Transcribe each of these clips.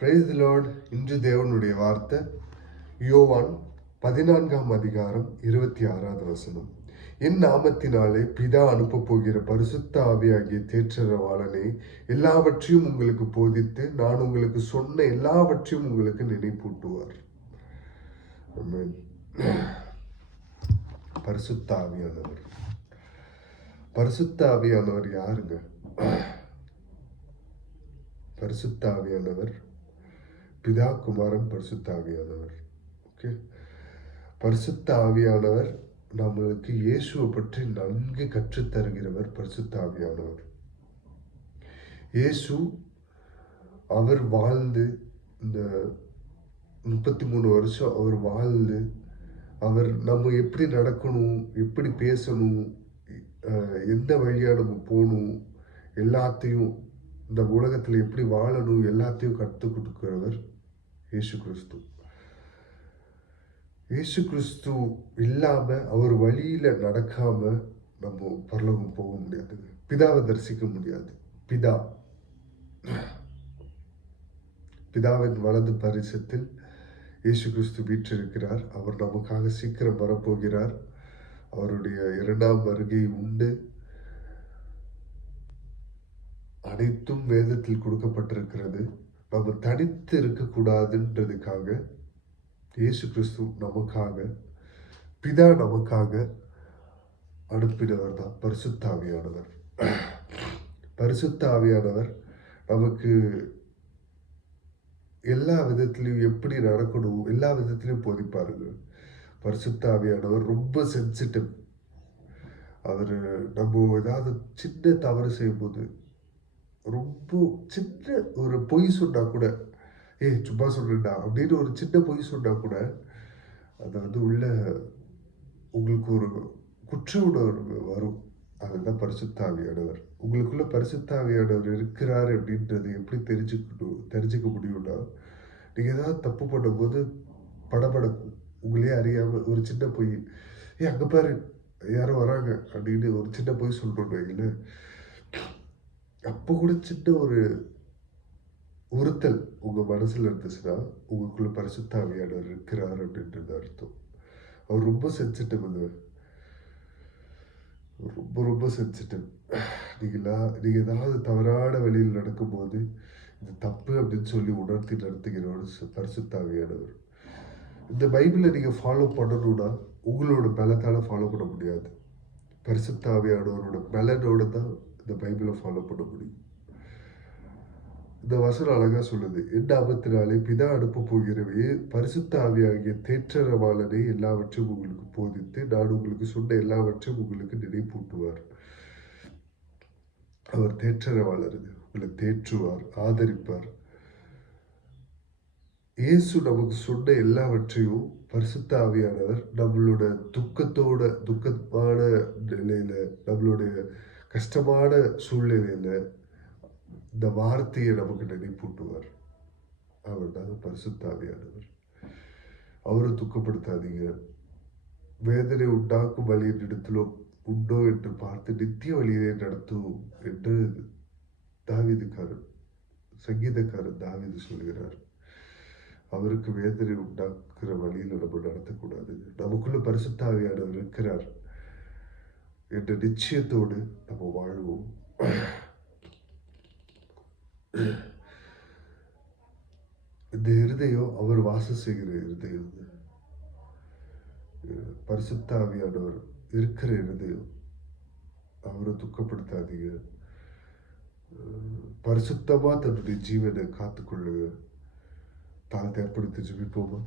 Praise the Lord. இன்று தேவனுடைய வார்த்தை யோவான் 14ஆம் அதிகாரம் 26வது வசனம். என் நாமத்தினாலே பிதா அனுப்ப போகிற பரிசுத்த ஆவியாகிய தேற்றரவாளனே எல்லாவற்றையும் உங்களுக்கு போதித்து நான் உங்களுக்கு சொன்ன எல்லாவற்றையும் உங்களுக்கு நினைப்பூட்டுவார். ஆமென். பரிசுத்த ஆவியானவர். பரிசுத்த ஆவியானவர் யாருங்க? பரிசுத்த ஆவியானவர் பிதா, குமாரன், பரிசுத்த ஆவியானவர். ஓகே, பரிசுத்த ஆவியானவர் நம்மளுக்கு இயேசுவை பற்றி நன்கு கற்றுத்தருகிறவர். பரிசுத்த ஆவியானவர் இயேசு அவர் வாழ்ந்து இந்த 33 வருஷம் அவர் வாழ்ந்து அவர் நம்ம எப்படி நடக்கணும், எப்படி பேசணும், எந்த வழியா நம்ம போகணும், எல்லாத்தையும் இந்த உலகத்தில் எப்படி வாழணும் எல்லாத்தையும் கற்றுக் கொடுக்கிறவர் இயேசு கிறிஸ்து. இயேசு கிறிஸ்து இல்லாம அவர் வழியில நடக்காம நம்ம பரலோகம் போக முடியாதுங்க. பிதாவை தரிசிக்க முடியாது. பிதாவின் வலது பரிசத்தில் இயேசு கிறிஸ்து வீற்றிருக்கிறார். அவர் நமக்காக சீக்கிரம் வரப்போகிறார். அவருடைய 2ஆம் வருகை உண்டு. அனைத்தும் வேதத்தில் கொடுக்கப்பட்டிருக்கிறது. நம்ம தனித்து இருக்கக்கூடாதுன்றதுக்காக இயேசு கிறிஸ்து நமக்காக, பிதா நமக்காக அனுப்பினவர் தான் பரிசுத்த ஆவியானவர். பரிசுத்த ஆவியானவர் நமக்கு எல்லா விதத்திலையும் எப்படி நடக்கணும் எல்லா விதத்திலையும் போதிப்பாருங்க. பரிசுத்த ஆவியானவர் ரொம்ப சென்சிட்டிவ். அவர் நம்ம ஏதாவது சின்ன தவறு செய்யும்போது, ரொம்ப சின்ன ஒரு பொய் சொன்னா கூட, சும்மா சொல்றேன்டா அப்படின்னு ஒரு சின்ன பொய் சொன்னா கூட அது உள்ள உங்களுக்கு ஒரு குற்ற உணர்வு வரும். அதுதான் பரிசுத்த ஆவியானவர். உங்களுக்குள்ள பரிசுத்த ஆவியானவர் இருக்கிறார் அப்படின்றது எப்படி தெரிஞ்சுக்க முடியும்னா, நீங்க ஏதாவது தப்பு பண்ணும்போது படபடக்கும். உங்களே அறியாம ஒரு சின்ன பொய், அங்க பாரு யாரோ வராங்க அப்படின்னு ஒரு சின்ன பொய் சொல்றோம். அப்போ கூட சின்ன ஒரு உறுத்தல் உங்க மனசுல இருந்துச்சுன்னா உங்களுக்குள்ள பரிசுத்த ஆவியானவர் இருக்கிறார் அப்படின்றது அர்த்தம். அவர் ரொம்ப சென்சிட்டிவ். ரொம்ப ரொம்ப சென்சிட்டிவ். நீங்க ஏதாவது தவறான வழியில் நடக்கும்போது இது தப்பு அப்படின்னு சொல்லி உணர்த்தி நடத்துகிறவர் பரிசுத்த ஆவியானவர். இந்த பைபிளை நீங்க ஃபாலோ பண்ணணும்னா உங்களோட பலத்தால ஃபாலோ பண்ண முடியாது. பரிசுத்த ஆவியானவரோட பலனோட தான் இந்த பைபிளை ஃபாலோ பண்ண முடியும். இந்த வசனம் அழகா சொல்லுது, என் நாமத்தினாலே பிதா அனுப்ப போகிறவே பரிசுத்த ஆவியாகிய தேற்றரவாளனே எல்லாவற்றையும் உங்களுக்கு போதித்து நான் உங்களுக்கு சொன்ன எல்லாவற்றையும் உங்களுக்கு நினைப்பூட்டுவார். அவர் தேற்றரவாளர், உங்களை தேற்றுவார், ஆதரிப்பார். இயேசு நமக்கு சொன்ன எல்லாவற்றையும் பரிசுத்த ஆவியானவர் நம்மளோட துக்கமான நிலையில, நம்மளுடைய கஷ்டமான சூழ்நிலையில இந்த வார்த்தையை நமக்கு நினைப்பூட்டுவார். அவர் தான் பரிசுத்த ஆவியானவர். அவரை துக்கப்படுத்தாதீங்க. வேதனை உண்டாக்கும் வழியின் இடத்திலோ உண்டோ என்று பார்த்து நித்திய வழியை நடத்தும் என்று சங்கீதக்காரன் தாவீது சொல்கிறார். அவருக்கு வேதனை உண்டாக்குற வழியில நம்ம நடத்தக்கூடாது. நமக்குள்ள பரிசுத்த ஆவியானவர் இருக்கிறார் என்ற நிச்சயத்தோடு நம்ம வாழ்வோம். இந்த இருதயம் அவர் வாசம் செய்கிற இருதயம், பரிசுத்த ஆவியானவர் இருக்கிற இருதயம். அவரை துக்கப்படுத்தாதீங்க. பரிசுத்தமா தன்னுடைய ஜீவனை காத்துக்கொள்ளுங்க. தாழ்த்தி ஏற்படுத்தி ஜெபிப்போமா.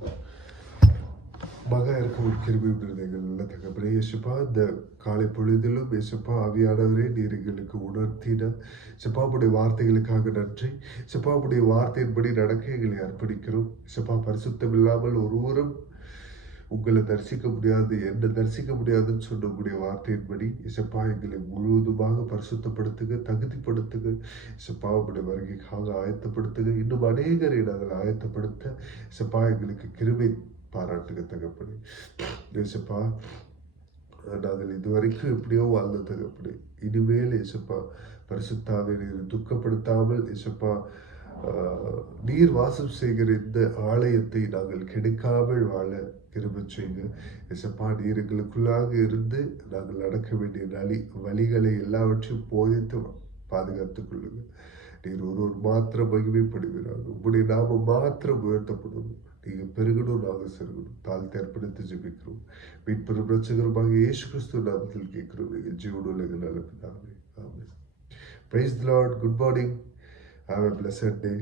மகா இருக்கும் கிருபையும் இருந்தீர்கள் நல்ல தகப்பனே. இயேசுப்பா, இந்த காலை பொழுதிலும் இயேசுப்பா ஆவியானவரே நீர் எங்களுக்கு உணர்த்தின இயேசுப்பாவுடைய வார்த்தைகளுக்காக நன்றி. இயேசுப்பாவுடைய வார்த்தையின்படி நடக்க எங்களை அர்ப்பணிக்கிறோம். இயேசுப்பா, பரிசுத்தம் இல்லாமல் ஒருவரும் உங்களை தரிசிக்க முடியாது, என்னை தரிசிக்க முடியாதுன்னு சொன்னக்கூடிய வார்த்தையின்படி இயேசுப்பா எங்களை முழுவதுமாக பரிசுத்தப்படுத்துங்க, தகுதிப்படுத்துங்க. இயேசுப்பா உங்களுடைய வருகைக்காக ஆயத்தப்படுத்துங்க. இன்னும் அநேகரை நாங்கள் ஆயத்தப்படுத்த இயேசுப்பா எங்களுக்கு கிருபை பாராட்டுங்க தகப்பனே. இயேசுப்பா, நாங்கள் இதுவரைக்கும் எப்படியோ வாழ்ந்த தகப்பனே, இனிமேல் இயேசுப்பா பரிசுத்தாவே நீர் துக்கப்படுத்தாமல் இயேசுப்பா நீர் வாசம் செய்கிற இந்த ஆலயத்தை நாங்கள் கெடுக்காமல் வாழ கிருபை செய்யுங்க. எசப்பா, நீர் எங்களுக்குள்ளாக இருந்து நாங்கள் நடக்க வேண்டிய வழிகளை எல்லாவற்றையும் போதித்து பாதுகாத்துக் கொள்ளுங்க. நீர் ஒருவர் மாத்திரம் மகிமைப்படுகிறாங்க. உங்களுடைய நாமம் மாத்திரம் உயர்த்தப்படணும். நீங்க பெருகணும், நாங்கள் சிறுகணும். தாழ்த்தி அர்ப்பணித்து ஜெபிக்கிறோம். மீட்பெரும் இரட்சகருமாக இயேசு கிறிஸ்து நாமத்தில் கேட்கிறோம். எங்கள் ஜீவனுள்ள எங்கள் நல்ல பிதாவே. ஆமென். Praise the Lord. Good morning. Have a blessed day.